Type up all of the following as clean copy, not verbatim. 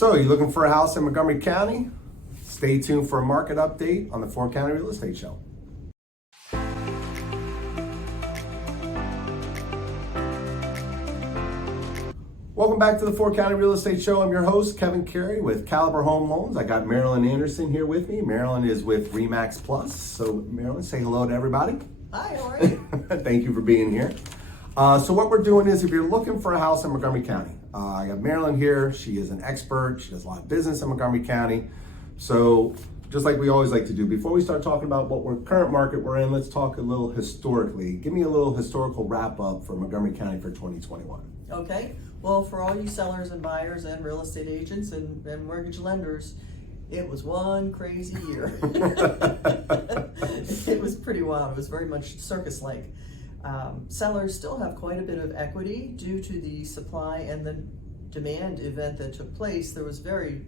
So, you looking for a house in Montgomery County? Stay tuned for a market update on the Fort County Real Estate Show. Welcome back to the Fort County Real Estate Show. I'm your host, Kevin Carey with Caliber Home Loans. I got Marilynn Anderson here with me. Marilynn is with RE/MAX Plus. So, Marilynn, say hello to everybody. Hi, how are you? Thank you for being here. So what we're doing is, if you're looking for a house in Montgomery County, I got Marilynn here. She is an expert. She does a lot of business in Montgomery County. So just like we always like to do, before we start talking about what current market we're in, let's talk a little historically. Give me a little historical wrap up for Montgomery County for 2021. Okay. Well, for all you sellers and buyers and real estate agents and mortgage lenders, it was one crazy year. It was pretty wild. It was very much circus-like. Sellers still have quite a bit of equity due to the supply and the demand event that took place. There was very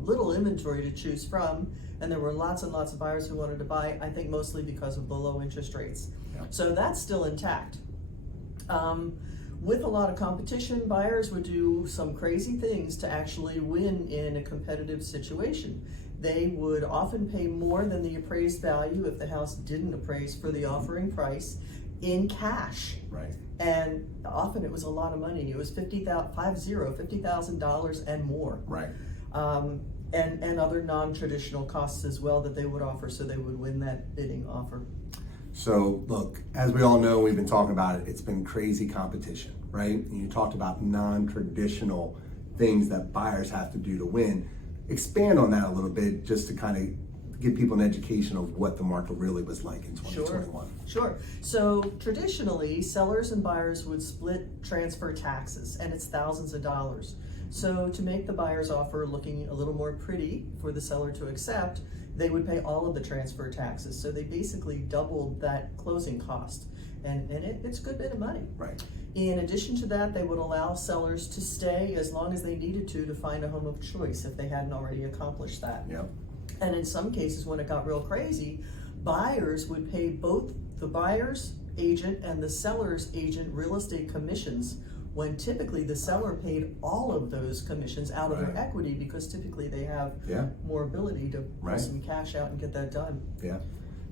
little inventory to choose from, and there were lots and lots of buyers who wanted to buy, I think mostly because of the low interest rates. Yeah. So that's still intact. With a lot of competition, buyers would do some crazy things to actually win in a competitive situation. They would often pay more than the appraised value if the house didn't appraise for the offering price in cash. Right. And often it was a lot of money. It was $50,000 and more. Right. And other non-traditional costs as well that they would offer, so they would win that bidding offer. So look, as we all know, we've been talking about it, it's been crazy competition, right? And you talked about non-traditional things that buyers have to do to win. Expand on that a little bit, just to kind of give people an education of what the market really was like in 2021. Sure. So traditionally, sellers and buyers would split transfer taxes, and it's thousands of dollars. So to make the buyer's offer looking a little more pretty for the seller to accept, they would pay all of the transfer taxes. So they basically doubled that closing cost. And it's a good bit of money. Right. In addition to that, they would allow sellers to stay as long as they needed to find a home of choice if they hadn't already accomplished that. Yep. And in some cases, when it got real crazy, buyers would pay both the buyer's agent and the seller's agent real estate commissions, when typically the seller paid all of those commissions out of their equity, because typically they have more ability to pull some cash out and get that done. Yeah.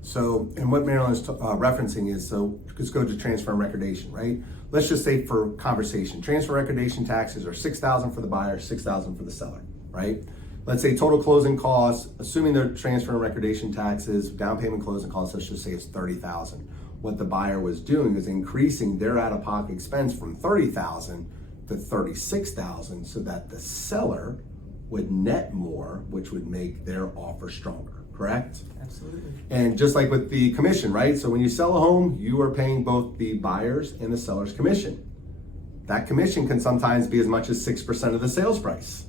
So, and what Marilynn is referencing is, so let's go to transfer and recordation, right? Let's just say for conversation, transfer recordation taxes are $6,000 for the buyer, $6,000 for the seller, right? Let's say total closing costs, assuming their transfer and recordation taxes, down payment closing costs, let's just say it's $30,000. What the buyer was doing is increasing their out-of-pocket expense from $30,000 to $36,000, so that the seller would net more, which would make their offer stronger, correct? Absolutely. And just like with the commission, right? So when you sell a home, you are paying both the buyer's and the seller's commission. That commission can sometimes be as much as 6% of the sales price.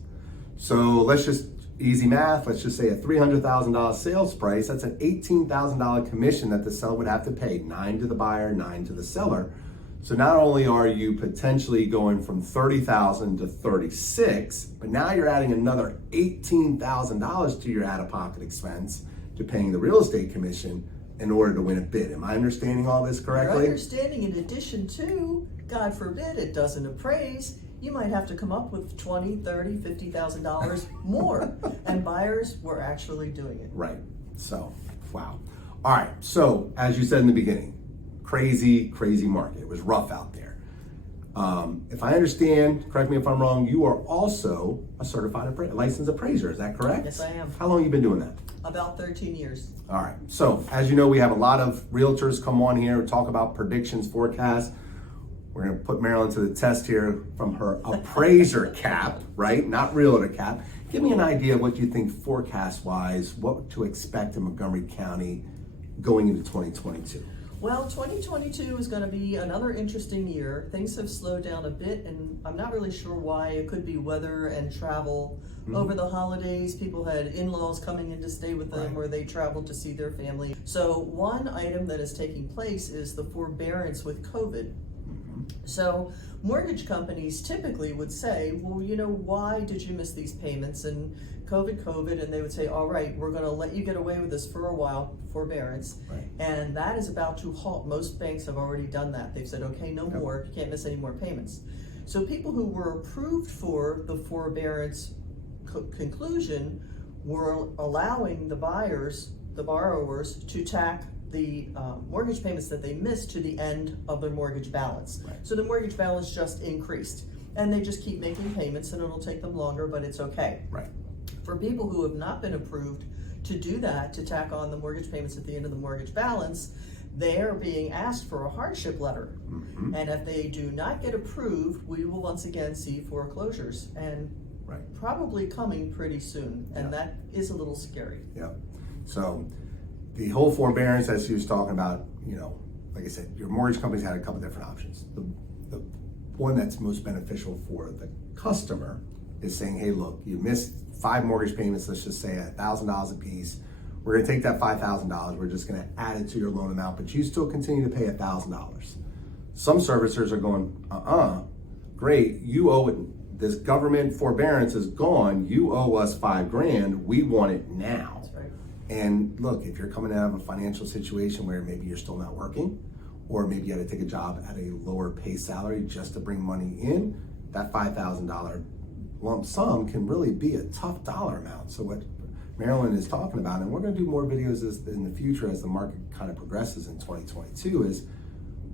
So let's just, easy math, let's just say a $300,000 sales price, that's an $18,000 commission that the seller would have to pay, 9 to the buyer, 9 to the seller. So not only are you potentially going from $30,000 to $36,000, but now you're adding another $18,000 to your out-of-pocket expense to paying the real estate commission in order to win a bid. Am I understanding all this correctly? You're understanding, in addition to, God forbid, it doesn't appraise, you might have to come up with $20,000, $30,000, $50,000 more. And buyers were actually doing it. Right. So, wow. All right. So, as you said in the beginning, crazy market. It was rough out there. If I understand, correct me if I'm wrong, you are also a certified licensed appraiser. Is that correct? Yes, I am. How long have you been doing that? About 13 years. All right. So, as you know, we have a lot of realtors come on here and talk about predictions, forecasts. We're going to put Marilynn to the test here from her appraiser cap, right? Not realtor cap. Give me an idea of what you think forecast-wise, what to expect in Montgomery County going into 2022. Well, 2022 is going to be another interesting year. Things have slowed down a bit, and I'm not really sure why. It could be weather and travel. Over the holidays, people had in-laws coming in to stay with them, or they traveled to see their family. So one item that is taking place is the forbearance with COVID. So mortgage companies typically would say, well, you know, why did you miss these payments? And COVID, and they would say, all right, we're going to let you get away with this for a while, forbearance. And that is about to halt. Most banks have already done that. They've said, okay, no more, you can't miss any more payments. So people who were approved for the forbearance conclusion, we're allowing the borrowers to tack the mortgage payments that they missed to the end of their mortgage balance. Right. So the mortgage balance just increased, and they just keep making payments, and it'll take them longer, but it's okay. Right. For people who have not been approved to do that, to tack on the mortgage payments at the end of the mortgage balance, they are being asked for a hardship letter. Mm-hmm. And if they do not get approved, we will once again see foreclosures, and Right. probably coming pretty soon, and Yeah. that is a little scary. Yeah. So the whole forbearance, as he was talking about, like I said, your mortgage company's had a couple different options. The one that's most beneficial for the customer is saying, hey, look, you missed 5 mortgage payments, let's just say $1,000 a piece. We're gonna take that $5,000, we're just gonna add it to your loan amount, but you still continue to pay $1,000. Some servicers are going, great, you owe it. This government forbearance is gone. You owe us $5,000. We want it now. That's right. And look, if you're coming out of a financial situation where maybe you're still not working, or maybe you had to take a job at a lower pay salary just to bring money in, that $5,000 lump sum can really be a tough dollar amount. So what Marilynn is talking about, and we're going to do more videos in the future as the market kind of progresses in 2022, is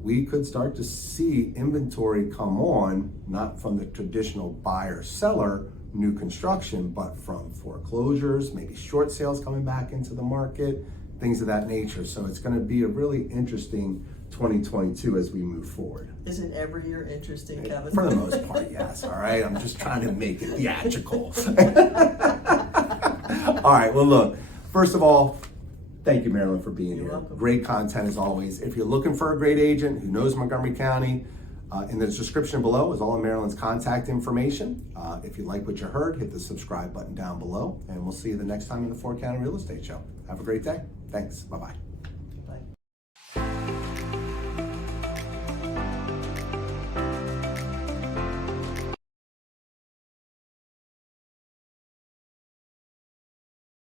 we could start to see inventory come on, not from the traditional buyer-seller new construction, but from foreclosures, maybe short sales coming back into the market, things of that nature. So it's going to be a really interesting 2022 as we move forward. Isn't every year interesting, Kevin? For the most part, yes. All right. I'm just trying to make it theatrical. All right. Well, look, first of all, thank you, Marilynn, for being You're here. welcome. Great content as always. If you're looking for a great agent who knows Montgomery County, in the description below is all of Marilynn's contact information. If you like what you heard, hit the subscribe button down below, and we'll see you the next time in the 4 County Real Estate Show. Have a great day. Thanks. Bye-bye.